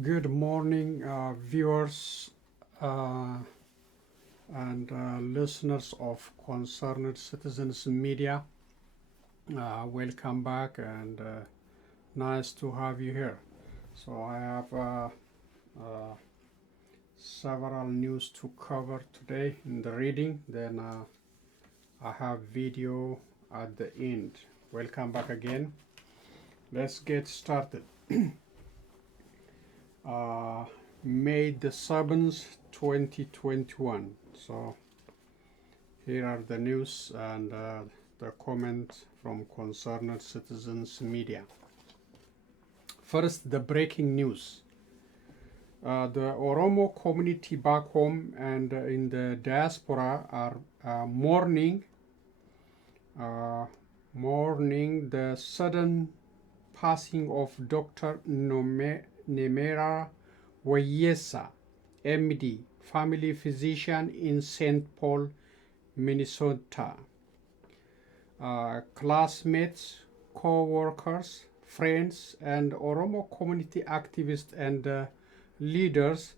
Good morning, viewers and listeners of Concerned Citizens Media. Welcome back and nice to have you here. So I have several news to cover today in the reading. Then I have video at the end. Welcome back again. Let's get started. May the 7th, 2021. So here are the news and the comments from Concerned Citizens Media. First, the breaking news. The Oromo community back home and in the diaspora are mourning the sudden passing of Dr. Nemera Woyessa, MD, family physician in St. Paul, Minnesota. Classmates, co-workers, friends, and Oromo community activists and leaders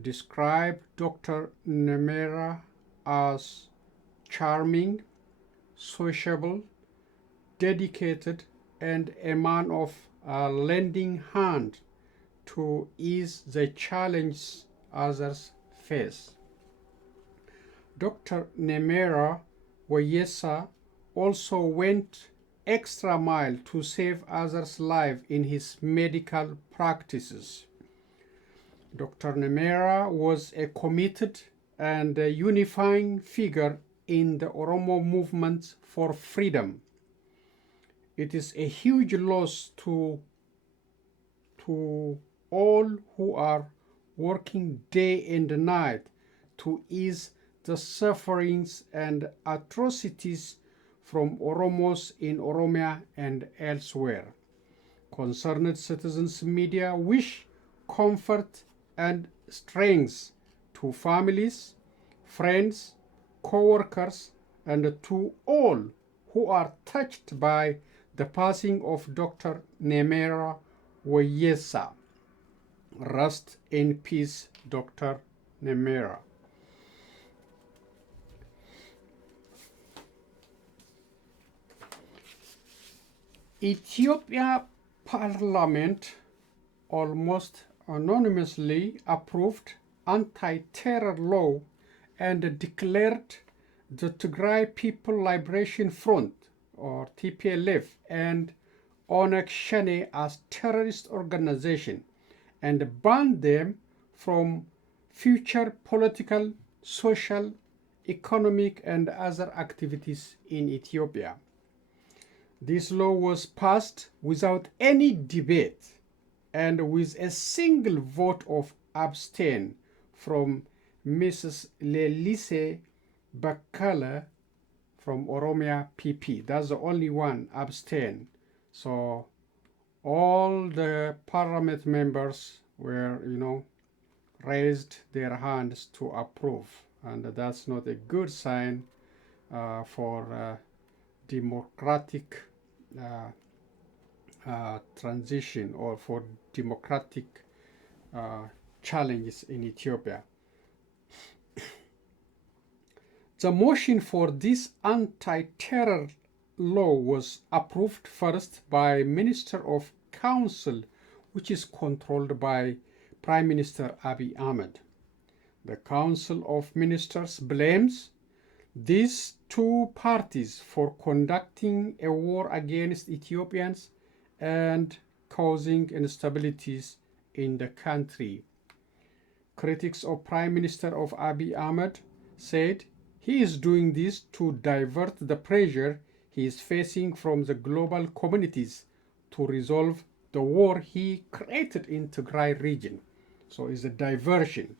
describe Dr. Nemera as charming, sociable, dedicated, and a man of a lending hand to ease the challenges others face. Dr. Nemera Woyessa also went extra mile to save others' lives in his medical practices. Dr. Nemera was a committed and a unifying figure in the Oromo movement for freedom. It is a huge loss to all who are working day and night to ease the sufferings and atrocities from Oromos in Oromia and elsewhere. Concerned Citizens Media wish comfort and strength to families, friends, co-workers, and to all who are touched by the passing of Dr. Nemera Woyessa. Rest in peace, Dr. Nemera. Ethiopia Parliament almost anonymously approved anti-terror law and declared the Tigray People Liberation Front, or TPLF, and Onek Shane as terrorist organization and banned them from future political, social, economic, and other activities in Ethiopia. This law was passed without any debate and with a single vote of abstain from Mrs. Lelise Bakala from Oromia PP. That's the only one abstain. So all the parliament members were, raised their hands to approve. And that's not a good sign for democratic transition or for democratic challenges in Ethiopia. The motion for this anti-terror law was approved first by Minister of Council, which is controlled by Prime Minister Abiy Ahmed. The Council of Ministers blames these two parties for conducting a war against Ethiopians and causing instabilities in the country. Critics of Prime Minister of Abiy Ahmed said he is doing this to divert the pressure he is facing from the global communities to resolve the war he created in Tigray region. So it's a diversion.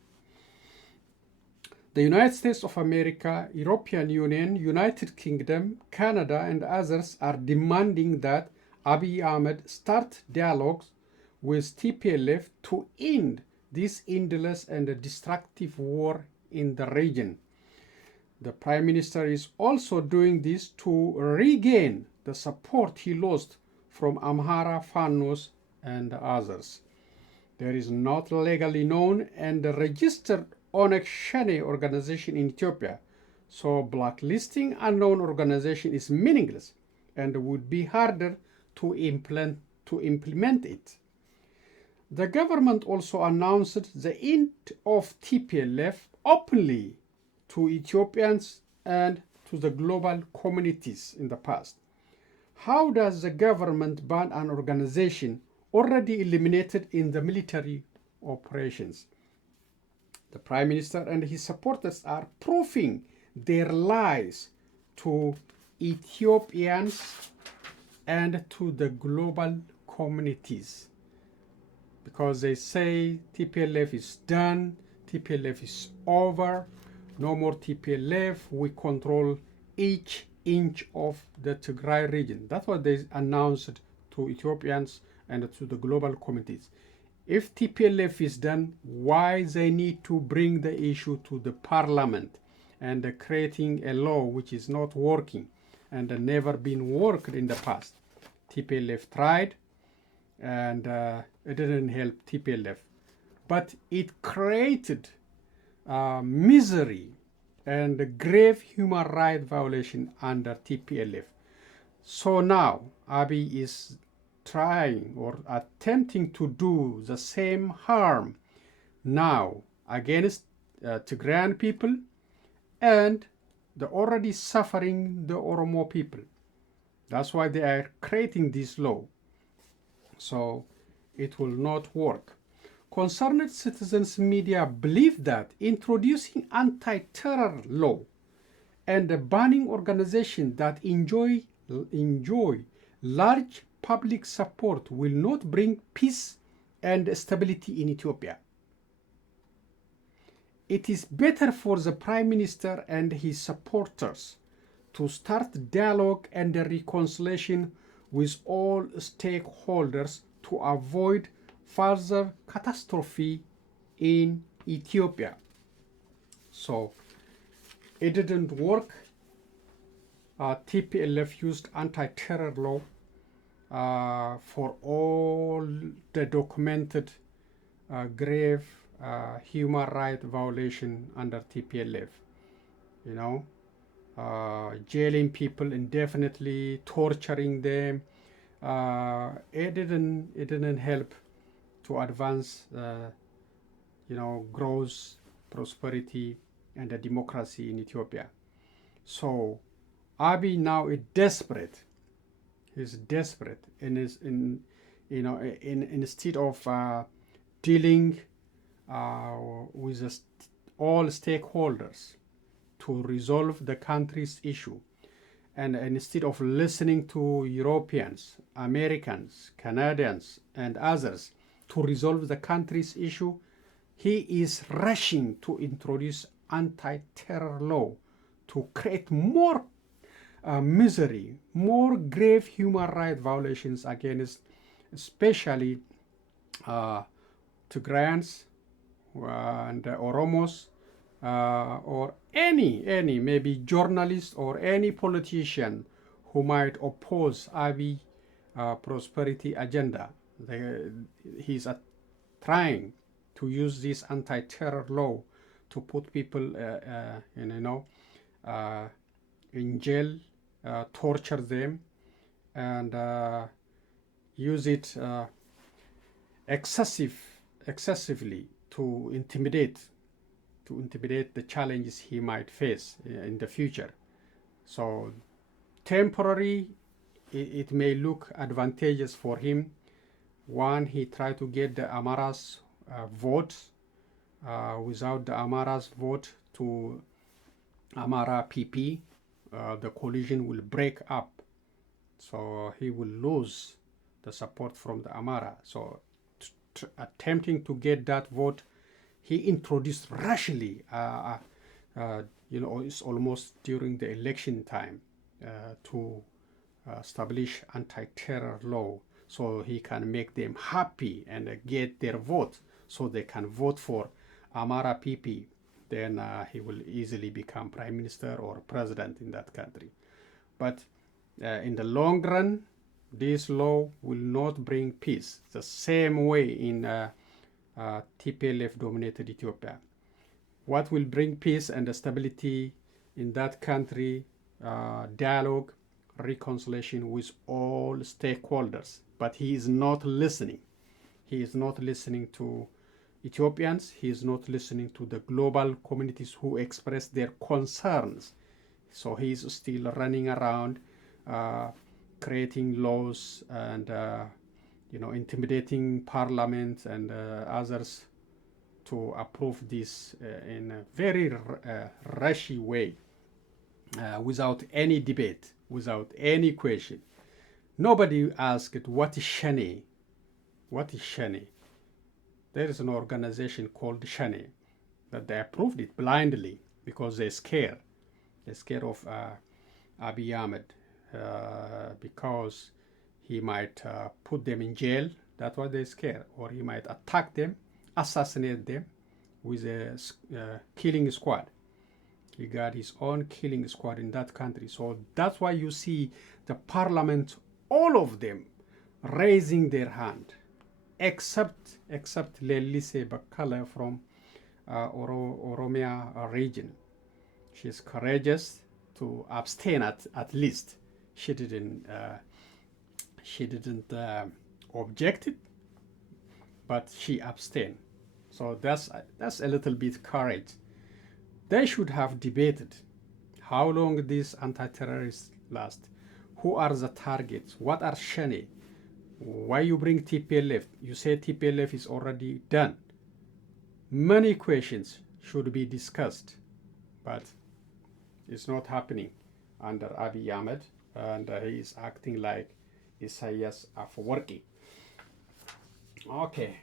The United States of America, European Union, United Kingdom, Canada, and others are demanding that Abiy Ahmed start dialogues with TPLF to end this endless and destructive war in the region. The Prime Minister is also doing this to regain the support he lost from Amhara, Fannos, and others. There is not legally known and registered Onek Shane organization in Ethiopia, so blacklisting unknown organization is meaningless and would be harder to implement it. The government also announced the end of TPLF openly to Ethiopians and to the global communities in the past. How does the government ban an organization already eliminated in the military operations? The Prime Minister and his supporters are proving their lies to Ethiopians and to the global communities, because they say TPLF is done, TPLF is over, no more TPLF, we control each inch of the Tigray region. That's what they announced to Ethiopians and to the global communities. If TPLF is done, why they need to bring the issue to the parliament and creating a law which is not working and never been worked in the past? TPLF tried and it didn't help TPLF, but it created misery and grave human rights violation under TPLF. So now Abiy is trying or attempting to do the same harm now against Tigrayan people and the already suffering the Oromo people. That's why they are creating this law. So it will not work. Concerned citizens media believe that introducing anti-terror law and banning organizations that enjoy large public support will not bring peace and stability in Ethiopia. It is better for the Prime Minister and his supporters to start dialogue and reconciliation with all stakeholders to avoid further catastrophe in Ethiopia. So it didn't work. TPLF used anti-terror law for all the documented grave human rights violation under TPLF. You know, jailing people indefinitely, torturing them. It didn't help to advance, you know, growth, prosperity, and the democracy in Ethiopia. So Abiy now is desperate. He's desperate, and instead of dealing with all stakeholders to resolve the country's issue, and instead of listening to Europeans, Americans, Canadians, and others to resolve the country's issue, he is rushing to introduce anti-terror law to create more misery, more grave human rights violations against especially Tigrayans and Oromos, or any maybe journalist or any politician who might oppose Abiy prosperity agenda. He's trying to use this anti-terror law to put people in jail, torture them, and use it excessively to intimidate the challenges he might face in the future. So temporary, it may look advantageous for him. One, he tried to get the Amhara's vote. Without the Amhara's vote to Amhara PP, the coalition will break up. So he will lose the support from the Amhara. So attempting to get that vote, he introduced rashly, it's almost during the election time, to establish anti-terror law so he can make them happy and get their vote so they can vote for Amhara PP. Then he will easily become prime minister or president in that country. But in the long run, this law will not bring peace. The same way in TPLF dominated Ethiopia. What will bring peace and stability in that country? Dialogue, reconciliation with all stakeholders. But he is not listening. He is not listening to Ethiopians. He is not listening to the global communities who express their concerns. So he is still running around, creating laws and intimidating parliament and others to approve this in a very rushy way, without any debate, without any question. Nobody asked, what is Shani? What is Shani? There is an organization called Shani that they approved it blindly because they're scared. They're scared of Abiy Ahmed because he might put them in jail. That's why they're scared. Or he might attack them, assassinate them with a killing squad. He got his own killing squad in that country. So that's why you see the parliament, all of them, raising their hand, except Lelise Bakala from Oromia region. She's courageous to abstain at least. She didn't object it, but she abstained. So that's a little bit courage. They should have debated how long these anti-terrorists last, who are the targets, what are Shani, why you bring TPLF, you say TPLF is already done. Many questions should be discussed, but it's not happening under Abiy Ahmed, and he is acting like Isaias Afwerki. Okay.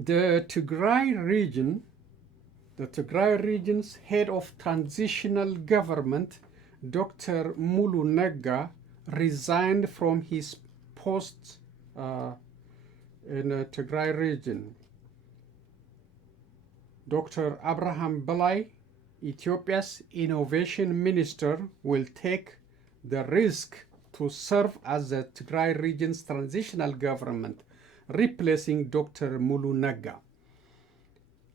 The Tigray region's head of transitional government, Dr. Mulu Negas, resigned from his post in the Tigray region. Dr. Abraham Belay, Ethiopia's innovation minister, will take the risk to serve as the Tigray region's transitional government, replacing Dr. Mulu Negas.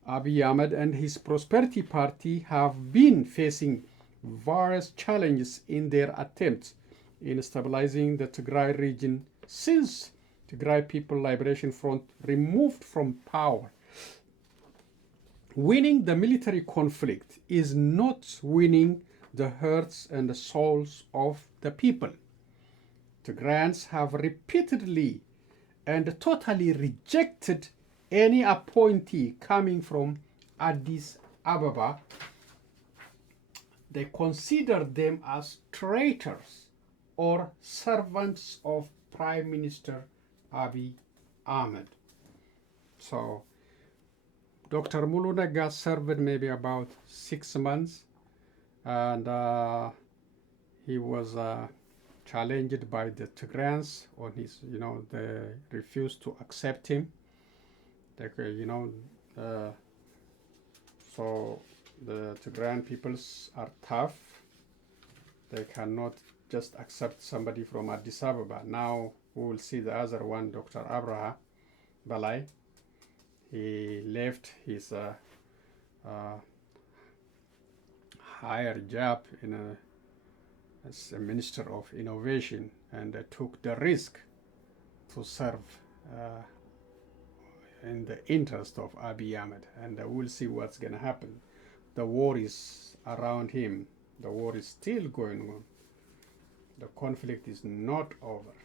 Abiy Ahmed and his Prosperity Party have been facing various challenges in their attempts in stabilizing the Tigray region since Tigray People Liberation Front removed from power. Winning the military conflict is not winning the hearts and the souls of the people. Tigrayans have repeatedly and totally rejected any appointee coming from Addis Ababa. They consider them as traitors or servants of Prime Minister Abiy Ahmed. So Dr. Mulu Negas served maybe about 6 months, and he was challenged by the Tigrayans on his, they refused to accept him. So the Tigrayan peoples are tough. They cannot just accept somebody from Addis Ababa. Now we will see the other one, Dr. Abraham Belay. He left his higher job as a Minister of Innovation and took the risk to serve in the interest of Abiy Ahmed. And we'll see what's going to happen. The war is around him. The war is still going on. The conflict is not over.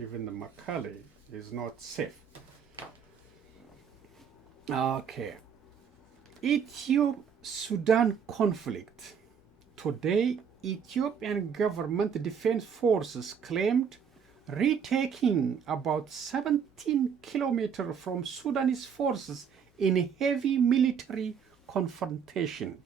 Even the Makale is not safe. Okay. Ethio-Sudan conflict. Today, Ethiopian government defense forces claimed retaking about 17 kilometers from Sudanese forces in heavy military confrontation.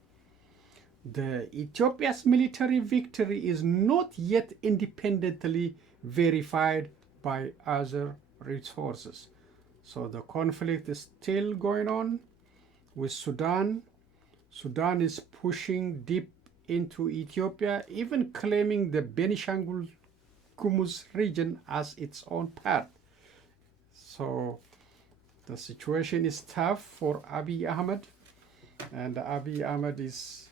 The Ethiopia's military victory is not yet independently verified by other resources. So the conflict is still going on with Sudan. Sudan is pushing deep into Ethiopia, even claiming the Benishangul Gumuz region as its own part. So the situation is tough for Abiy Ahmed, and Abiy Ahmed is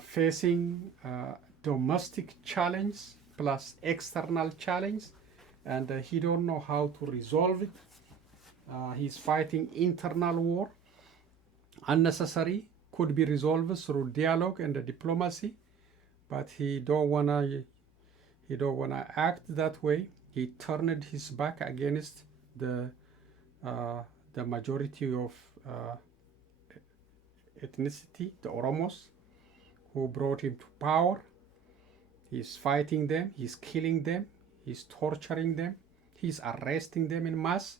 facing domestic challenge plus external challenge, and he don't know how to resolve it. He's fighting internal war, unnecessary, could be resolved through dialogue and diplomacy, but he don't wanna act that way. He turned his back against the majority of ethnicity, the Oromos, who brought him to power. He's fighting them, he's killing them, he's torturing them, he's arresting them in mass.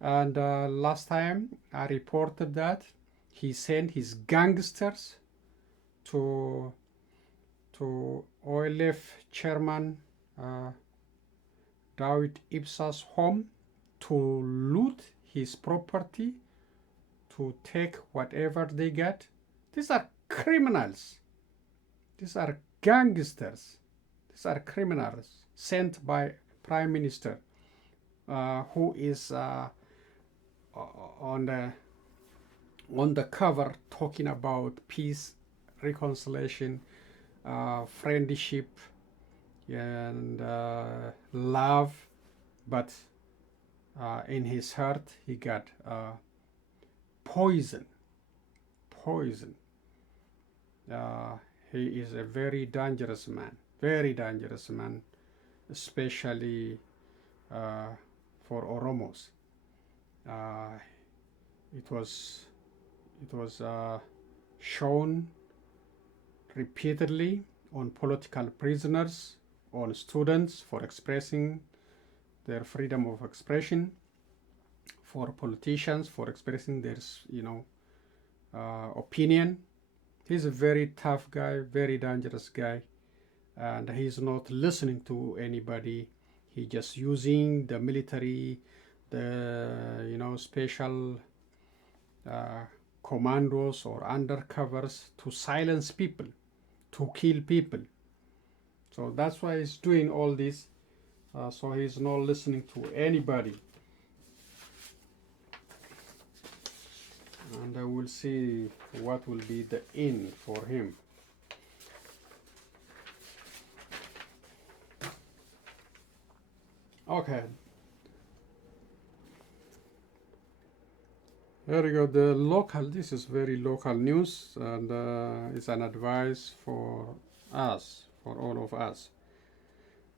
And last time I reported that he sent his gangsters to OLF chairman David Ibsa's home to loot his property, to take whatever they get. These are criminals. These are gangsters. These are criminals sent by Prime Minister, who is on the cover talking about peace, reconciliation, friendship, and love, but in his heart he got poison. He is a very dangerous man, especially for Oromos. It was shown repeatedly on political prisoners, on students for expressing their freedom of expression, for politicians for expressing their opinion. He's a very tough guy, very dangerous guy, and he's not listening to anybody. He's just using the military, the special commandos or undercovers to silence people, to kill people. So that's why he's doing all this. So he's not listening to anybody. And I will see what will be the end for him. Okay. Here we go. The local, this is very local news, and it's an advice for us, for all of us.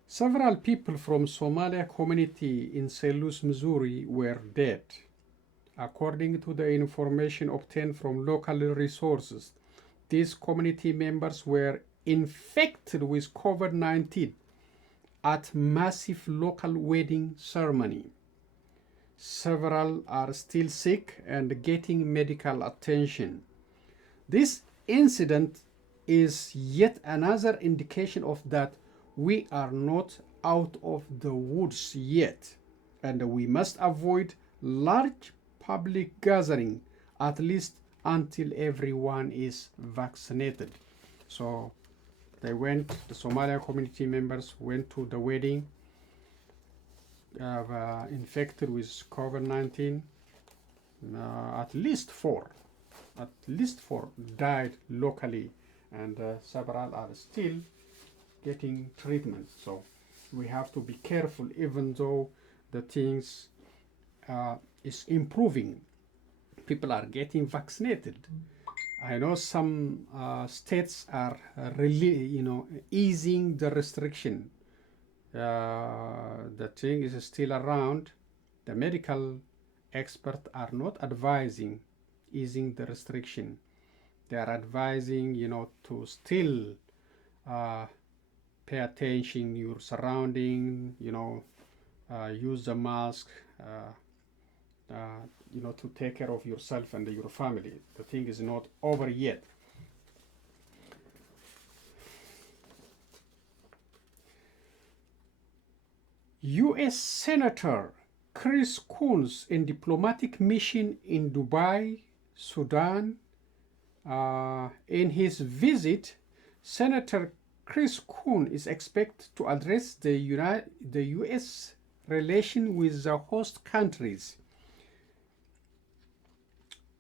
Several people from Somalia community in St. Louis, Missouri were dead. According to the information obtained from local resources, these community members were infected with COVID-19 at massive local wedding ceremony. Several are still sick and getting medical attention. This incident is yet another indication of that we are not out of the woods yet, and we must avoid large public gathering, at least until everyone is vaccinated. So the Somalian community members went to the wedding, infected with COVID-19. At least four died locally, and several are still getting treatment. So we have to be careful, even though the things is improving. People are getting vaccinated. I know some states are really, easing the restriction. The thing is still around. The medical experts are not advising easing the restriction. They are advising, to still pay attention your surrounding, use the mask, to take care of yourself and your family. The thing is not over yet. U.S. Senator Chris Coons in diplomatic mission in Dubai, Sudan, In his visit, Senator Chris Coons is expected to address the U.S. relation with the host countries,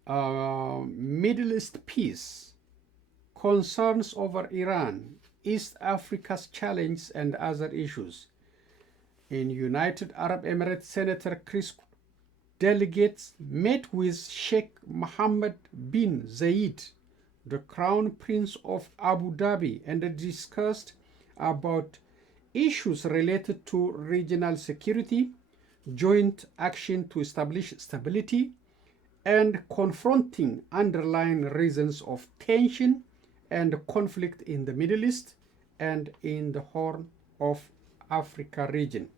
Middle East peace, concerns over Iran, East Africa's challenge, and other issues. In United Arab Emirates, Senator Chris delegates met with Sheikh Mohammed bin Zayed, the Crown Prince of Abu Dhabi, and discussed about issues related to regional security, joint action to establish stability, and confronting underlying reasons of tension and conflict in the Middle East and in the Horn of Africa region.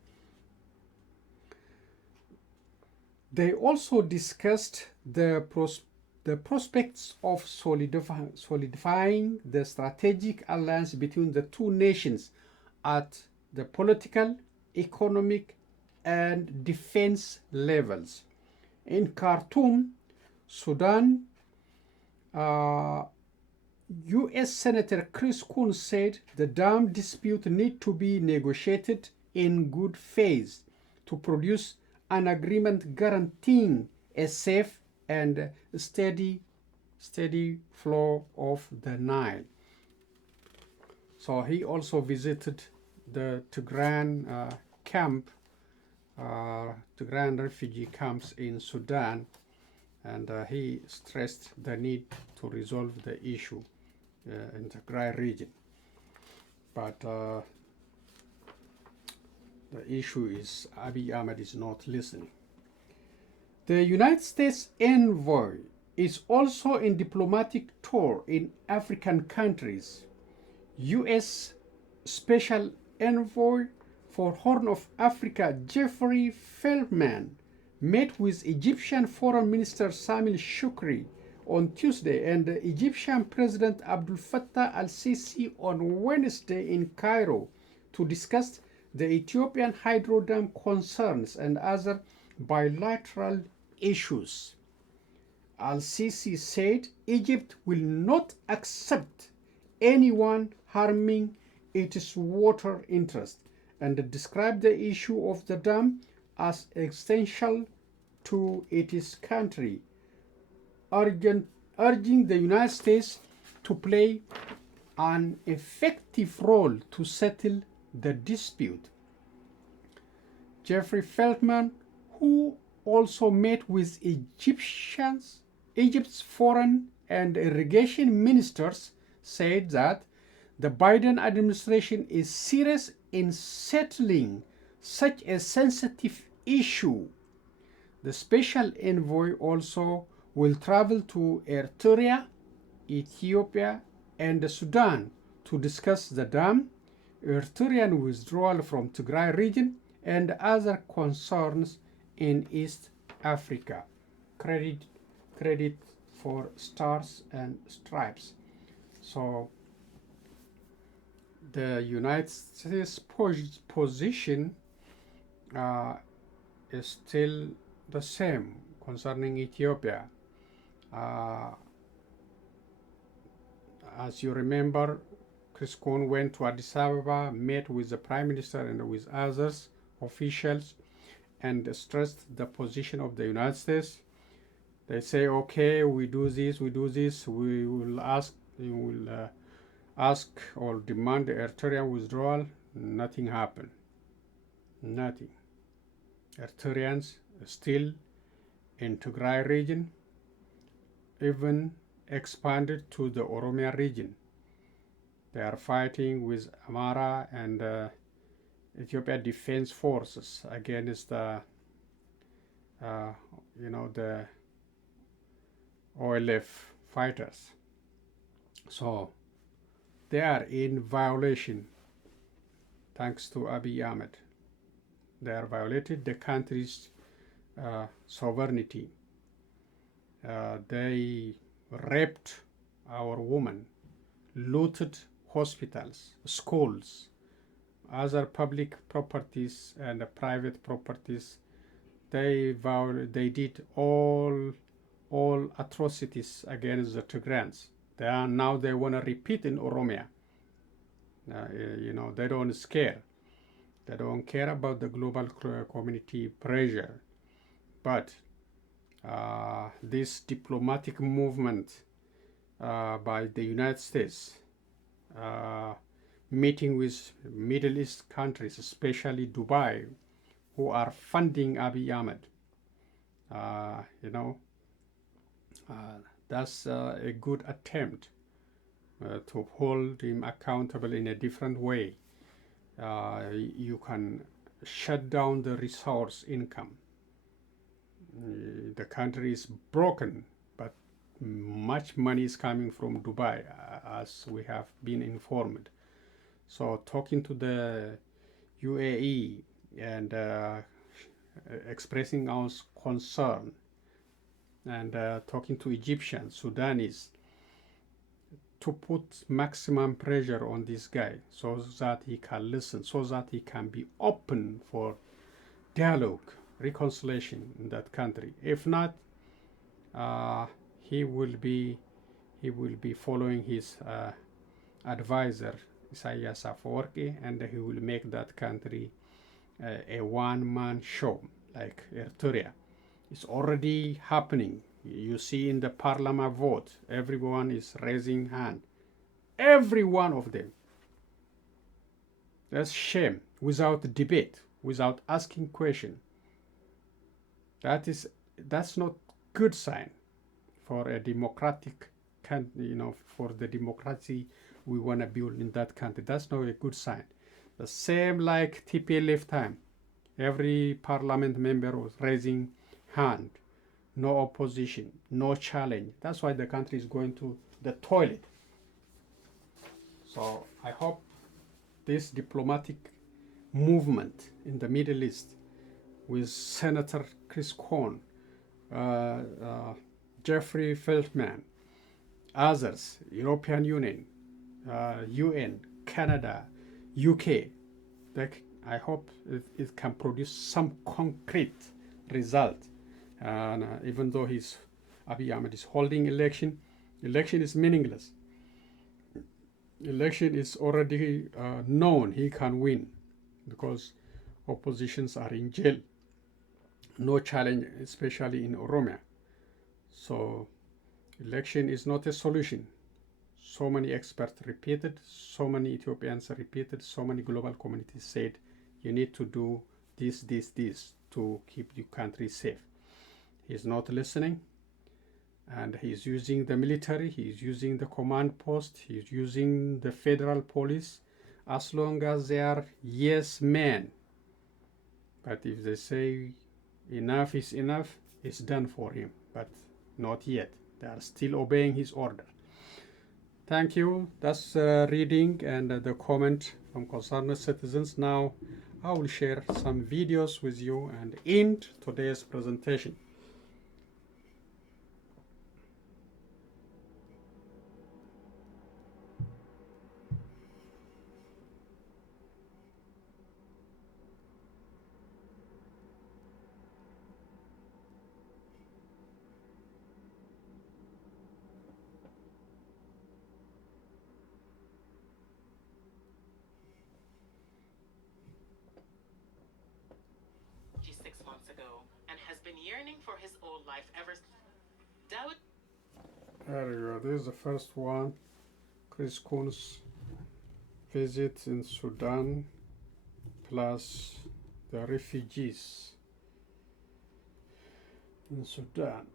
They also discussed the prospects of solidifying the strategic alliance between the two nations at the political, economic, and defense levels. In Khartoum, Sudan, U.S. Senator Chris Coons said the dam dispute need to be negotiated in good faith to produce an agreement guaranteeing a safe and steady flow of the Nile. So he also visited the Tigray camp, Tigray refugee camps in Sudan, and he stressed the need to resolve the issue in the Tigray region. But the issue is Abiy Ahmed is not listening. The United States envoy is also in diplomatic tour in African countries. U.S. Special Envoy for Horn of Africa Jeffrey Feltman met with Egyptian Foreign Minister Samil Shukri on Tuesday and Egyptian President Abdel Fattah al-Sisi on Wednesday in Cairo to discuss the Ethiopian hydro dam concerns and other bilateral issues. Al-Sisi said Egypt will not accept anyone harming its water interest and described the issue of the dam as essential to its country, urging the United States to play an effective role to settle the dispute. Jeffrey Feltman, who also met with Egypt's foreign and irrigation ministers, said that the Biden administration is serious in settling such a sensitive issue. The special envoy also will travel to Eritrea, Ethiopia, and Sudan to discuss the dam, Eritrean withdrawal from Tigray region, and other concerns in East Africa. Credit for stars and stripes. So the United States position is still the same concerning Ethiopia. As you remember, Chris Coons went to Addis Ababa, met with the Prime Minister and with others officials, and stressed the position of the United States. They say, okay, we do this, we will ask or demand the Eritrean withdrawal. Nothing happened. Nothing. Eritreans still in Tigray region, even expanded to the Oromia region. They are fighting with Amara and Ethiopia Defense Forces against the the OLF fighters. So they are in violation thanks to Abiy Ahmed. They are violated the country's sovereignty. They raped our women, looted hospitals, schools, other public properties and private properties. They did all atrocities against the Tigrayans. Now they want to repeat in Oromia. They don't scare. They don't care about the global community pressure. But this diplomatic movement by the United States, meeting with Middle East countries, especially Dubai, who are funding Abiy Ahmed, that's a good attempt to hold him accountable in a different way. You can shut down the resource income. The country is broken, but much money is coming from Dubai, as we have been informed. So talking to the UAE and expressing our concern, and talking to Egyptians, Sudanese, to put maximum pressure on this guy so that he can listen, so that he can be open for dialogue, reconciliation in that country. If not, he will be following his advisor Isaias Afwerki, and he will make that country a one-man show like Eritrea. It's already happening. You see in the parliament vote, everyone is raising hand. Every one of them. That's shame, without debate, without asking question. That's not good sign for a democratic for the democracy we want to build in that country. That's not a good sign. The same like TPLF time. Every parliament member was raising hand. No opposition, no challenge. That's why the country is going to the toilet. So I hope this diplomatic movement in the Middle East with Senator Chris Coons, Jeffrey Feltman, others, European Union, UN, Canada, UK, I hope it can produce some concrete result. And even though Abiy Ahmed is holding election is meaningless. Election is already known he can win because oppositions are in jail. No challenge, especially in Oromia. So election is not a solution. So many experts repeated, so many Ethiopians repeated, so many global communities said, you need to do this to keep your country safe. He's not listening, and he's using the military, he's using the command post, he's using the federal police, as long as they are yes men. But if they say enough is enough, it's done for him, but not yet. They are still obeying his order. Thank you. That's reading and the comment from concerned citizens. Now I will share some videos with you and end today's presentation. Yearning for his old life ever. There you go. This is the first one. Chris Coons visit in Sudan, plus the refugees in Sudan.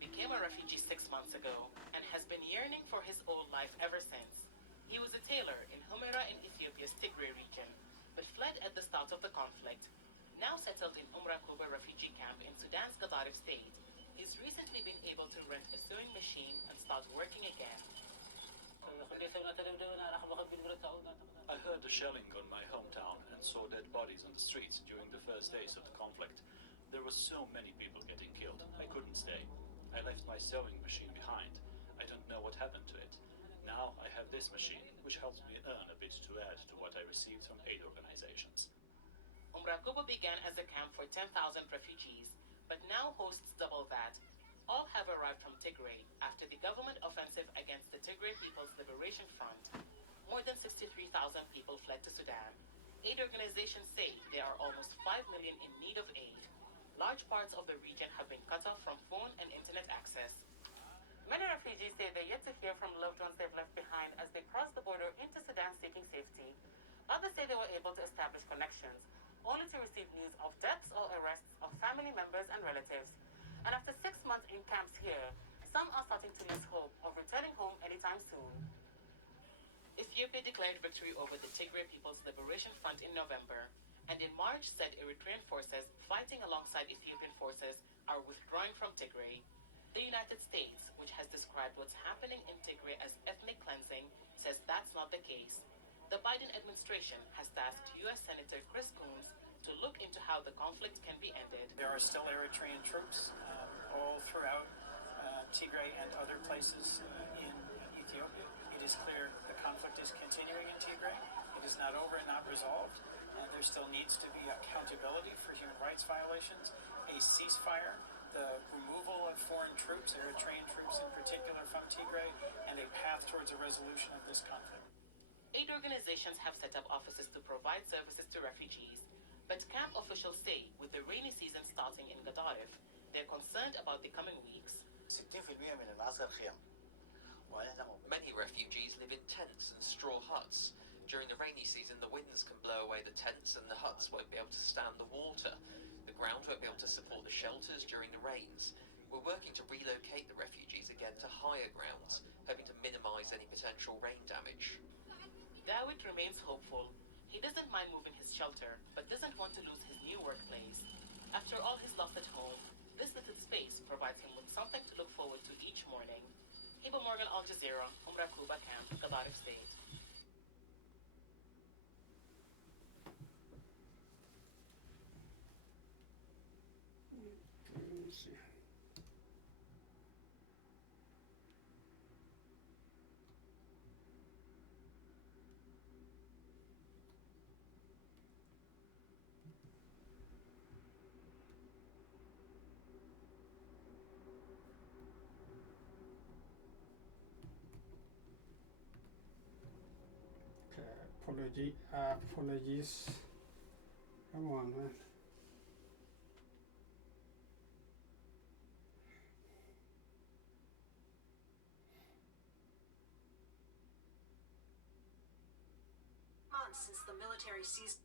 Became a refugee 6 months ago and has been yearning for his old life ever since. He was a tailor in Nemera in Ethiopia's Tigray region, but fled at the start of the conflict. Now settled in Koba refugee camp in Sudan's Gadaref state, he's recently been able to rent a sewing machine and start working again. I heard the shelling on my hometown and saw dead bodies on the streets during the first days of the conflict. There were so many people getting killed. I couldn't stay. I left my sewing machine behind. I don't know what happened to it. Now I have this machine, which helps me earn a bit to add to what I received from aid organizations. Umrakubo began as a camp for 10,000 refugees, but now hosts double that. All have arrived from Tigray after the government offensive against the Tigray People's Liberation Front. More than 63,000 people fled to Sudan. Aid organizations say there are almost 5 million in need of aid. Large parts of the region have been cut off from phone and internet access. Many refugees say they're yet to hear from loved ones they've left behind as they cross the border into Sudan seeking safety. Others say they were able to establish connections, only to receive news of deaths or arrests of family members and relatives. And after 6 months in camps here, some are starting to lose hope of returning home anytime soon. Ethiopia declared victory over the Tigray People's Liberation Front in November, and in March said Eritrean forces fighting alongside Ethiopian forces are withdrawing from Tigray. The United States, which has described what's happening in Tigray as ethnic cleansing, says that's not the case. The Biden administration has tasked U.S. Senator Coons to look into how the conflict can be ended. There are still Eritrean troops all throughout Tigray and other places in Ethiopia. It is clear the conflict is continuing in Tigray. It is not over and not resolved. There still needs to be accountability for human rights violations, a ceasefire, the removal of foreign troops, Eritrean troops in particular, from Tigray, and a path towards a resolution of this conflict. Aid organizations have set up offices to provide services to refugees, but camp officials say with the rainy season starting in Gaddafi, they're concerned about the coming weeks. Many refugees live in tents and straw huts. During the rainy season, the winds can blow away the tents and the huts won't be able to stand the water. The ground won't be able to support the shelters during the rains. We're working to relocate the refugees again to higher grounds, hoping to minimise any potential rain damage. Dawood remains hopeful. He doesn't mind moving his shelter, but doesn't want to lose his new workplace. After all he's lost at home, this little space provides him with something to look forward to each morning. Hiba Morgan, Al Jazeera, Umrakuba Camp, Gaddafi State. Let me see. Okay, apologies. Come on, man. Since the military seized.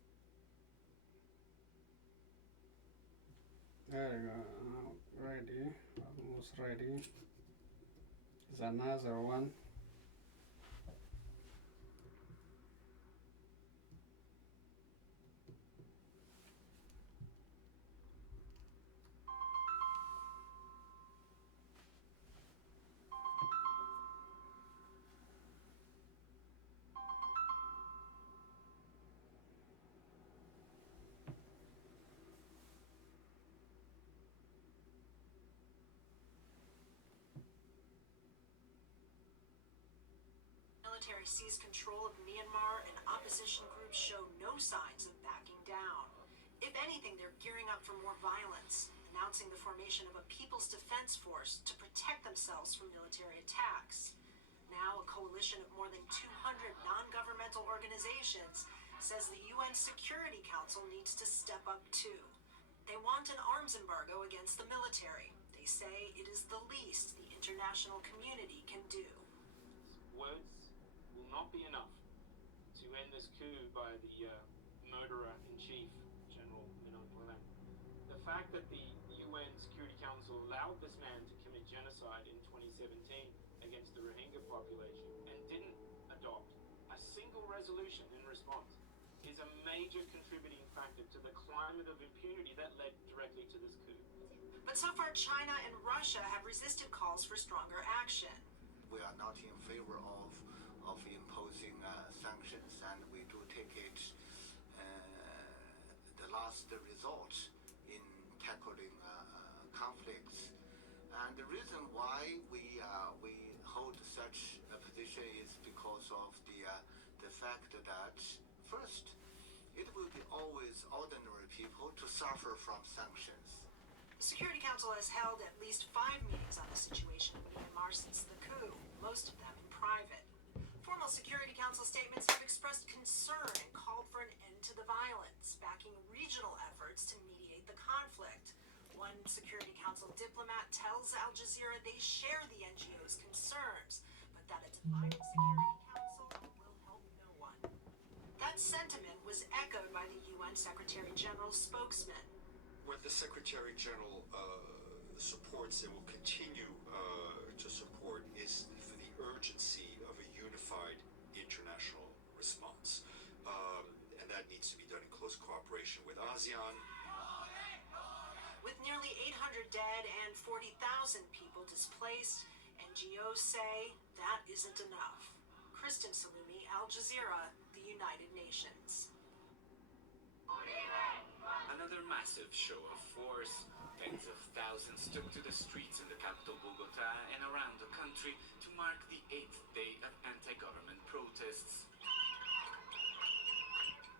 There you go. Ready. Almost ready. There's another one. Military seized control of Myanmar, and opposition groups show no signs of backing down. If anything, they're gearing up for more violence, announcing the formation of a People's Defense Force to protect themselves from military attacks. Now, a coalition of more than 200 non-governmental organizations says the UN Security Council needs to step up too. They want an arms embargo against the military. They say it is the least the international community can do. Words will not be enough to end this coup by the murderer-in-chief, General Minot. The fact that the UN Security Council allowed this man to commit genocide in 2017 against the Rohingya population and didn't adopt a single resolution in response is a major contributing factor to the climate of impunity that led directly to this coup. But so far, China and Russia have resisted calls for stronger action. We are not in favor of of imposing sanctions, and we do take it the last resort in tackling conflicts. And the reason why we hold such a position is because of the fact that, first, it will be always ordinary people to suffer from sanctions. The Security Council has held at least 5 meetings on the situation in Myanmar since the coup, most of them in private. Formal Security Council statements have expressed concern and called for an end to the violence, backing regional efforts to mediate the conflict. One Security Council diplomat tells Al Jazeera they share the NGO's concerns, but that a divided Security Council will help no one. That sentiment was echoed by the UN Secretary General's spokesman. What the Secretary General supports and will continue to support is for the urgency of a unified international response. And that needs to be done in close cooperation with ASEAN. With nearly 800 dead and 40,000 people displaced, NGOs say that isn't enough. Kristen Salumi, Al Jazeera, the United Nations. Another massive show of force. Tens of thousands took to the streets in the capital Bogota and around the country to mark the 8th day of anti-government protests.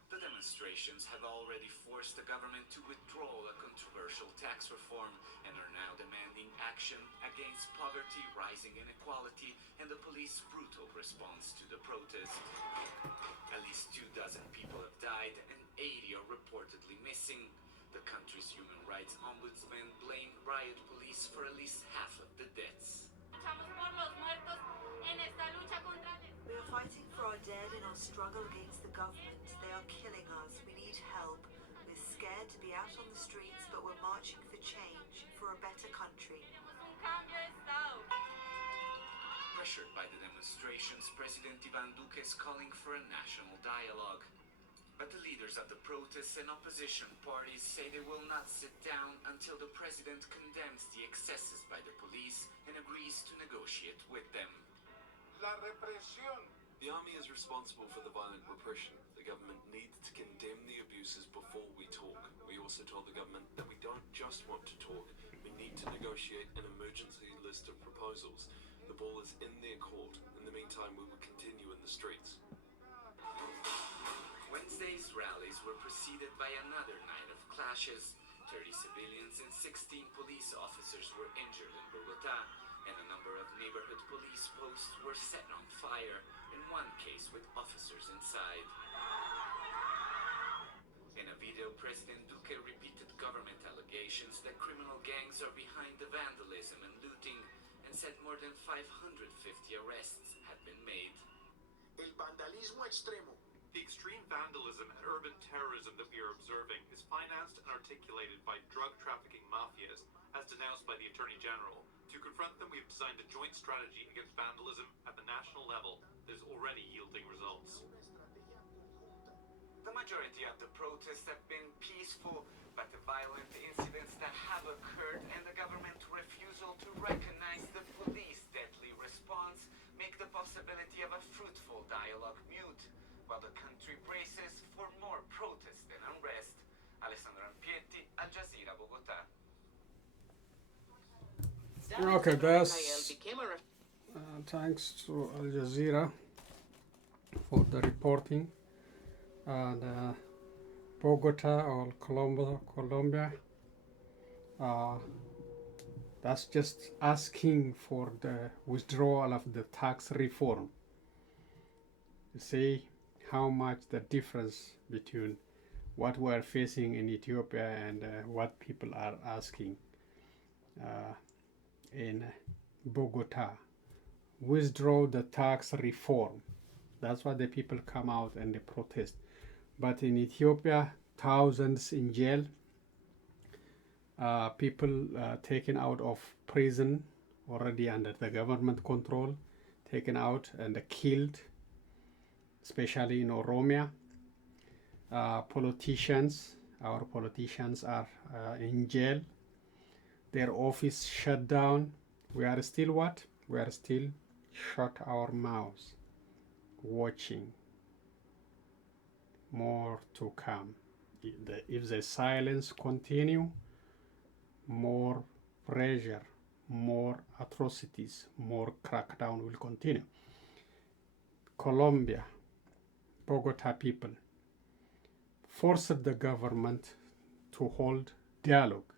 The demonstrations have already forced the government to withdraw a controversial tax reform and are now demanding action against poverty, rising inequality, and the police's brutal response to the protest. At least 24 people have died and 80 are reportedly missing. The country's human rights ombudsman blamed riot police for at least half of the deaths. We are fighting for our dead in our struggle against the government. They are killing us. We need help. We're scared to be out on the streets, but we're marching for change, for a better country. Pressured by the demonstrations, President Ivan Duque is calling for a national dialogue. But the leaders of the protests and opposition parties say they will not sit down until the president condemns the excesses by the police and agrees to negotiate with them. The army is responsible for the violent repression. The government needs to condemn the abuses before we talk. We also told the government that we don't just want to talk, we need to negotiate an emergency list of proposals. The ball is in their court. In the meantime, we will continue in the streets. Wednesday's rallies were preceded by another night of clashes. 30 civilians and 16 police officers were injured in Bogota, and a number of neighborhood police posts were set on fire, in one case with officers inside. In a video, President Duque repeated government allegations that criminal gangs are behind the vandalism and looting, and said more than 550 arrests had been made. El vandalismo extremo. The extreme vandalism and urban terrorism that we are observing is financed and articulated by drug trafficking mafias, as denounced by the Attorney General. To confront them, we have designed a joint strategy against vandalism at the national level that is already yielding results. The majority of the protests have been peaceful, but the violent incidents that have occurred and the government's refusal to recognize the police deadly response make the possibility of a fruitful dialogue mute, while the country braces for more protest and unrest. Alessandro Ampietti, Al Jazeera, Bogota. Okay, that's thanks to Al Jazeera for the reporting. And Bogota or Colombia, that's just asking for the withdrawal of the tax reform. You see how much the difference between what we're facing in Ethiopia and what people are asking in Bogota. Withdraw the tax reform. That's why the people come out and they protest. But in Ethiopia, thousands in jail, people taken out of prison already under the government control, taken out and killed, especially in Oromia. Politicians, our politicians are in jail. Their office shut down. We are still what? We are still shut our mouths. watching, more to come. If the silence continue, more pressure, more atrocities, more crackdown will continue. Colombia, Bogota people forced the government to hold dialogue,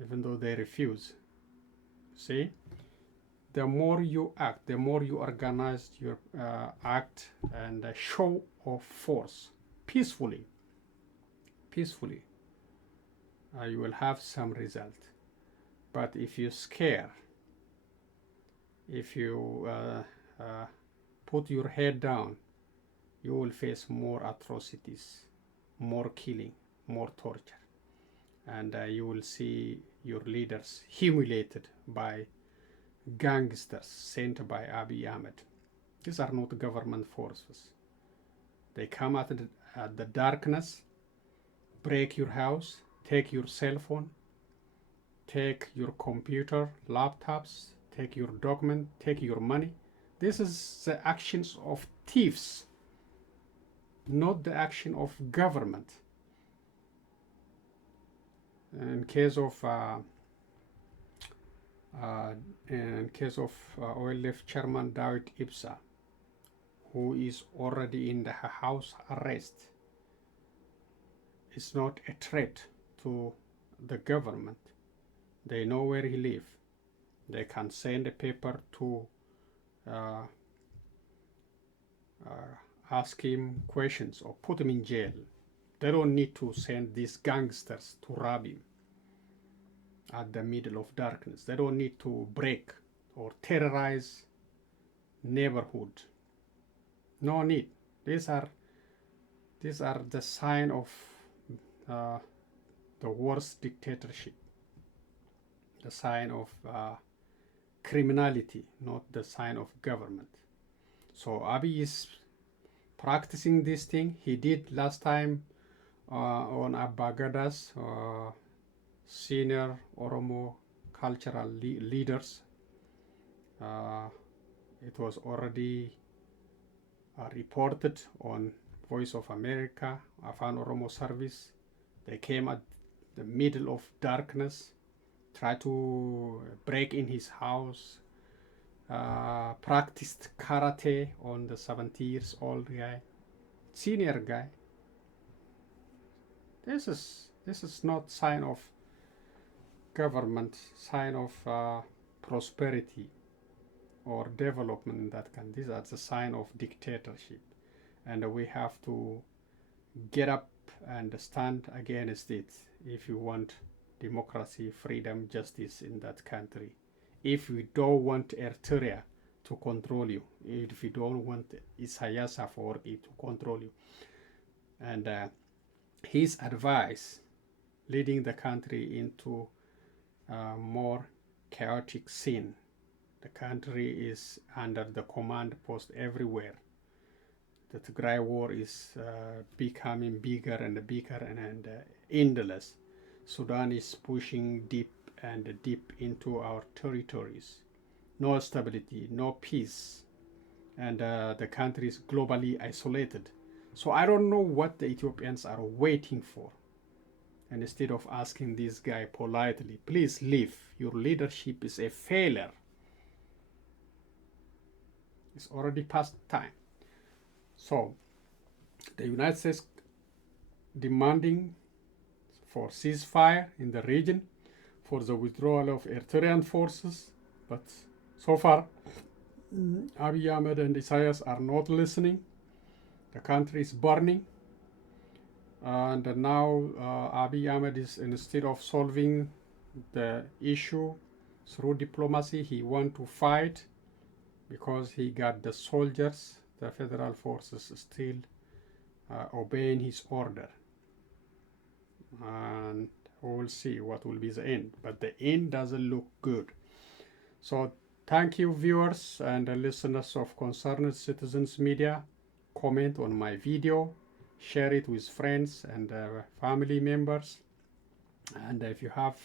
even though they refuse. See, the more you act, the more you organize your act and show of force peacefully, you will have some result. But if you scare, if you put your head down, you will face more atrocities, more killing, more torture, and you will see your leaders humiliated by gangsters sent by Abiy Ahmed. These are not government forces. They come at the darkness, break your house, take your cell phone, take your computer, laptops, take your document, take your money. This is the actions of thieves, not the action of government. In case of OLF chairman David Ibsa, who is already in the house arrest, is not a threat to the government. They know where he lives. They can send a paper to ask him questions or put him in jail. They don't need to send these gangsters to rob him at the middle of darkness. They don't need to break or terrorize neighborhood. No need. These are the sign of the worst dictatorship, the sign of criminality, not the sign of government. So Abiy is practicing this thing. He did last time on Abagadas, senior Oromo cultural leaders. It was already reported on Voice of America, Afan Oromo Service. They came at the middle of darkness, tried to break in his house, practiced karate on the 70 years old guy, senior guy. This is not sign of government, sign of prosperity or development in that country. That's a sign of dictatorship, and we have to get up and stand against it if you want democracy, freedom, justice in that country. If we don't want Eritrea to control you, if we don't want Isaias Afwerki to control you, and his advice leading the country into more chaotic scene. The country is under the command post everywhere. The Tigray war is becoming bigger and bigger and endless. Sudan is pushing deep and deep into our territories. No stability, no peace, and the country is globally isolated. So I don't know what the Ethiopians are waiting for. And instead of asking this guy politely, please leave, your leadership is a failure. It's already past time. So the United States demanding for ceasefire in the region, for the withdrawal of Eritrean forces, but so far Abiy Ahmed and Isaias are not listening. The country is burning, and now Abiy Ahmed is, instead of solving the issue through diplomacy, he wants to fight because he got the soldiers, the federal forces, still obeying his order. And we'll see what will be the end, but the end doesn't look good. So thank you, viewers and listeners of Concerned Citizens Media. Comment on my video, share it with friends and family members, and if you have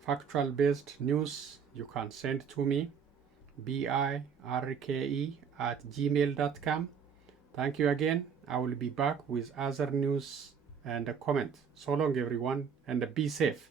factual based news, you can send to me birke@gmail.com. Thank you again. I will be back with other news and a comment. So long, everyone, and be safe.